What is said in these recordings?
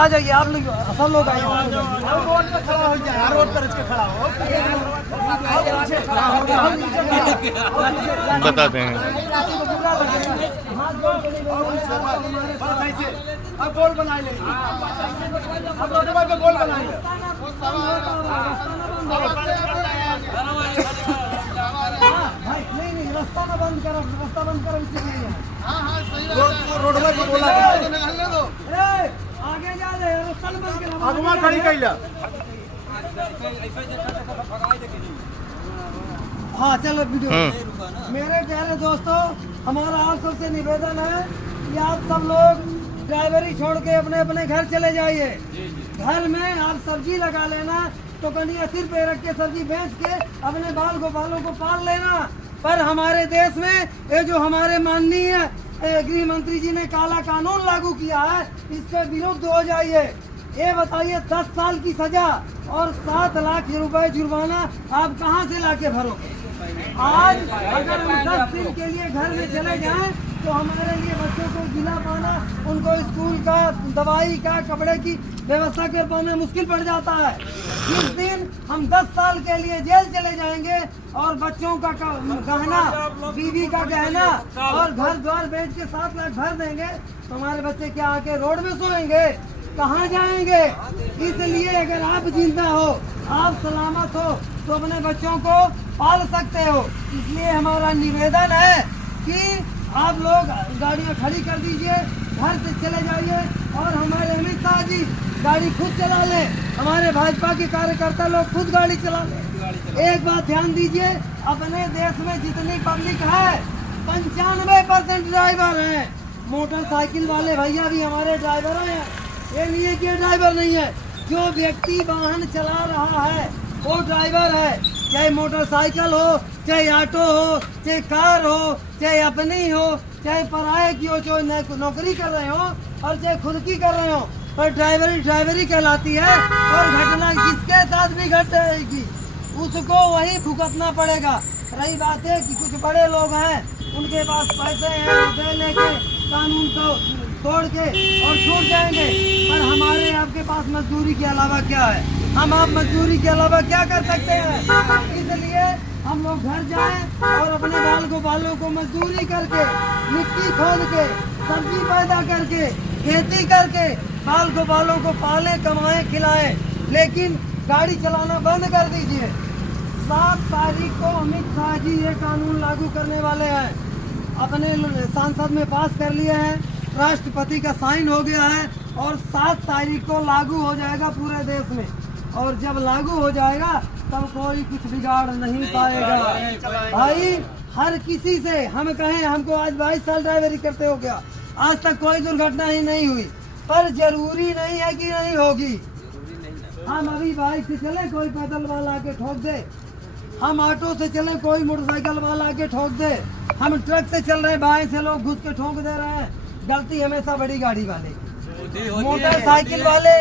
आ जाइए आप लोग, सब लोग आइए। रोड पे खड़ा हो जाए, रोड पर इसके खड़ा हो, बताते हैं। अब गोल बना ले, अब रोड पे गोल बनाए। नहीं रास्ता ना बंद करो, रास्ता बंद करो, इसलिए नहीं है। रोड पर बोला आगे जा रहे हैं, रास्ता बंद करो, अगवा खड़ी कैला। हाँ चलो वीडियो। मेरे प्यारे दोस्तों, हमारा आप सबसे निवेदन है कि आप सब लोग ड्राइवरी छोड़ के अपने अपने घर चले जाइए। घर में आप सब्जी लगा लेना, तो कनिया सिर पे रख के सब्जी बेच के अपने बाल गोपालों को पाल लेना। पर हमारे देश में ये जो हमारे माननीय गृह मंत्री जी ने काला कानून लागू किया है, इसके विरुद्ध हो जाइए। ये बताइए 10 साल की सजा और 7 लाख रुपए जुर्माना आप कहाँ से लाके भरोगे? आज अगर हम 10 दिन के लिए घर में चले जाएं तो हमारे लिए बच्चों को जिला पाना, उनको स्कूल का, दवाई का, कपड़े की व्यवस्था कर पाना मुश्किल पड़ जाता है। जिस दिन हम 10 साल के लिए जेल चले जाएंगे और बच्चों का गहना, बीवी का गहना और घर द्वार बेच के 7 लाख भर देंगे, तो हमारे बच्चे क्या आके रोड में सोएंगे? कहाँ जाएंगे? इसलिए अगर आप जिंदा हो, आप सलामत हो, तो अपने बच्चों को पाल सकते हो। इसलिए हमारा निवेदन है कि आप लोग गाड़ियाँ खड़ी कर दीजिए, घर से चले जाइए और हमारे अमित शाह जी गाड़ी खुद चला लें, हमारे भाजपा के कार्यकर्ता लोग खुद गाड़ी चला लें। एक बात ध्यान दीजिए, अपने देश में जितनी पब्लिक है 95% ड्राइवर हैं। मोटरसाइकिल वाले भैया भी हमारे ड्राइवर हैं, ये नहीं है कि ड्राइवर नहीं है। जो व्यक्ति वाहन चला रहा है वो ड्राइवर है, चाहे मोटरसाइकिल हो, चाहे ऑटो हो, चाहे कार हो, चाहे अपनी हो, चाहे पराये की हो, चाहे नौकरी कर रहे हो और चाहे खुद की कर रहे हो, पर ड्राइवरी कहलाती है। और घटना जिसके साथ भी घट जाएगी उसको वही भुगतना पड़ेगा। रही बात है कि कुछ बड़े लोग हैं, उनके पास पैसे हैं, रुपये लेके कानून को तोड़ के और छूट जाएंगे, पर हमारे आपके पास मजदूरी के अलावा क्या है? हम आप मजदूरी के अलावा क्या कर सकते हैं? इसलिए हम लोग घर जाएं और अपने बाल गोपालों को मजदूरी करके, मिट्टी खोद के, सब्जी पैदा करके, खेती करके बाल गोपालों को पालें, कमाएं, खिलाएं। लेकिन गाड़ी चलाना बंद कर दीजिए। 7 तारीख को अमित शाह जी ये कानून लागू करने वाले हैं, अपने संसद में पास कर लिए हैं, राष्ट्रपति का साइन हो गया है और 7 तारीख को लागू हो जाएगा पूरे देश में। और जब लागू हो जाएगा तब कोई कुछ बिगाड़ नहीं पाएगा। भाई हर किसी से हम कहें, हमको आज 22 साल ड्राइवरी करते हो गया, आज तक कोई दुर्घटना ही नहीं हुई, पर जरूरी नहीं है कि नहीं होगी। हम अभी बाइक से चले, कोई पैदल वाला आके ठोक दे, हम ऑटो से चले, कोई मोटरसाइकिल वाला आके ठोक दे, हम ट्रक से चल रहे, बाएं से लोग घुस के ठोक दे रहे हैं। गलती हमेशा बड़ी गाड़ी वाले, मोटरसाइकिल वाले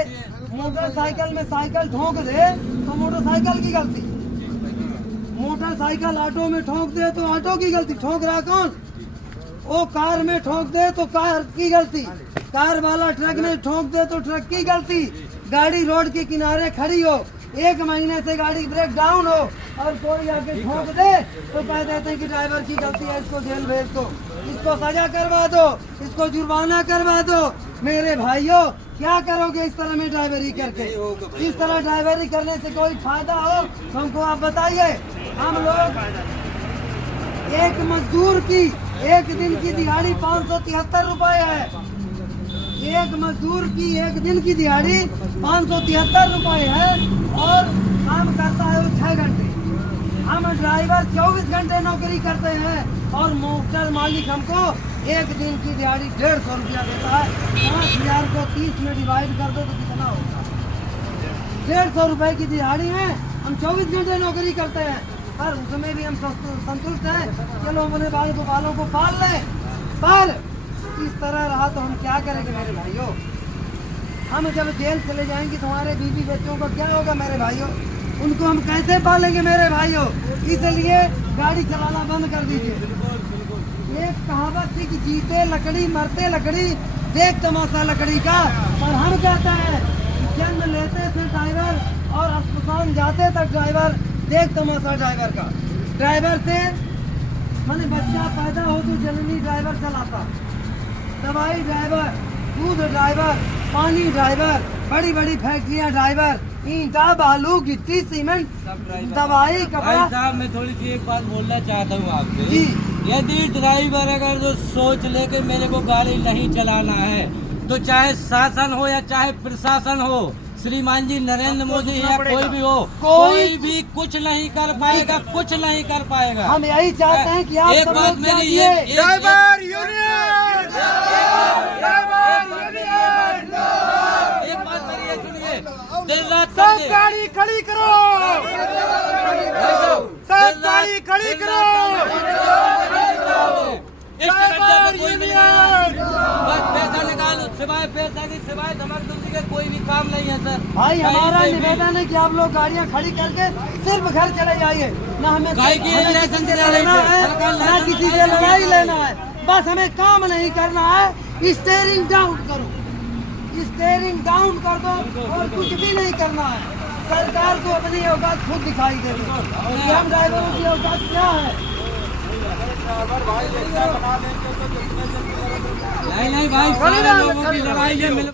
मोटरसाइकिल में साइकिल ठोक दे तो मोटरसाइकिल की गलती, मोटरसाइकिल ऑटो में ठोक दे तो ऑटो की गलती। ठोक रहा कौन? वो कार में ठोक दे तो कार की गलती, कार वाला ट्रक में ठोक दे तो ट्रक की गलती। गाड़ी रोड के किनारे खड़ी हो, 1 महीने से गाड़ी ब्रेक डाउन हो और कोई आके ठोक दे तो कह देते हैं कि ड्राइवर की गलती है, इसको जेल भेज दो, इसको सजा करवा दो, इसको जुर्माना करवा दो। मेरे भाइयों, क्या करोगे इस तरह में ड्राइवरी करके? इस तरह ड्राइवरी करने से कोई फायदा हो तो हमको आप बताइए। हम लोग एक मजदूर की 1 दिन की दिहाड़ी 573 रुपए है। एक मजदूर की 1 दिन की दिहाड़ी 573 रुपए है और काम करता है वो 6 घंटे। हम ड्राइवर 24 घंटे नौकरी करते हैं और मोटर मालिक हमको 1 दिन की दिहाड़ी 150 रुपया देता है। 5000 को 30 में डिवाइड कर दो तो कितना होगा? 150 रुपए की दिहाड़ी में हम 24 घंटे नौकरी करते हैं, पर उसमें भी हम संतुष्ट हैं। चलो अपने बाल गोपालों को पाल लें, पर इस तरह रहा तो हम क्या करेंगे मेरे भाइयों? हम जब जेल चले जाएंगे तो हमारे बीवी बच्चों का क्या होगा मेरे भाइयों? उनको हम कैसे पालेंगे मेरे भाइयों? इसलिए गाड़ी चलाना बंद कर दीजिए। एक कहावत थी कि जीते लकड़ी मरते लकड़ी, देख तमाशा लकड़ी का, पर हम कहते हैं किसान जाते तक ड्राइवर देख तमाशा ड्राइवर का। ड्राइवर से माने बच्चा पैदा हो तो जननी ड्राइवर चलाता, दवाई ड्राइवर, दूध ड्राइवर, पानी ड्राइवर, बड़ी बड़ी फैक्ट्रियां ड्राइवर, ईंटा बालू गिट्टी सीमेंट दवाई कपड़ा। भाई साहब मैं थोड़ी सी एक बात बोलना चाहता हूँ आपसे। जी। यदि ड्राइवर अगर जो सोच ले कि मेरे को गाड़ी नहीं चलाना है, तो चाहे शासन हो या चाहे प्रशासन हो, श्रीमान जी नरेंद्र मोदी या कोई भी हो, कोई भी कुछ नहीं कर पाएगा, कुछ नहीं कर पाएगा। हम यही चाहते हैं कि आप एक सब बात लोग मेरी जागिए। ड्राइवर यूनियन, एक बात मेरी ये सुनिए, दिन रात सब गाड़ी खड़ी करो, सब गाड़ी खड़ी करो। ड्राइवर यूनियन बस पैसा निकालो, सिवाय पैसा की सिवाय धमक के कोई भी काम नहीं है सर। भाई हमारा कहीं से भी। निवेदन है कि आप लोग गाड़ियां खड़ी करके सिर्फ घर चले जाइए, ना हमें गाय की हमें लाइसेंस किसी से लेना लड़ना है, सरकार ना लाइसेंस किसी से नहीं लड़ाई देती। लेना है, बस हमें काम नहीं करना है। स्टेयरिंग डाउन करो, स्टेयरिंग डाउन कर दो और कुछ भी नहीं करना है। सरकार को अपनी औकात खुद दिखाई दे दो कि हम ड्राइवरों की औकात क्या है। नहीं भाई, सारे लोगों की लड़ाई है।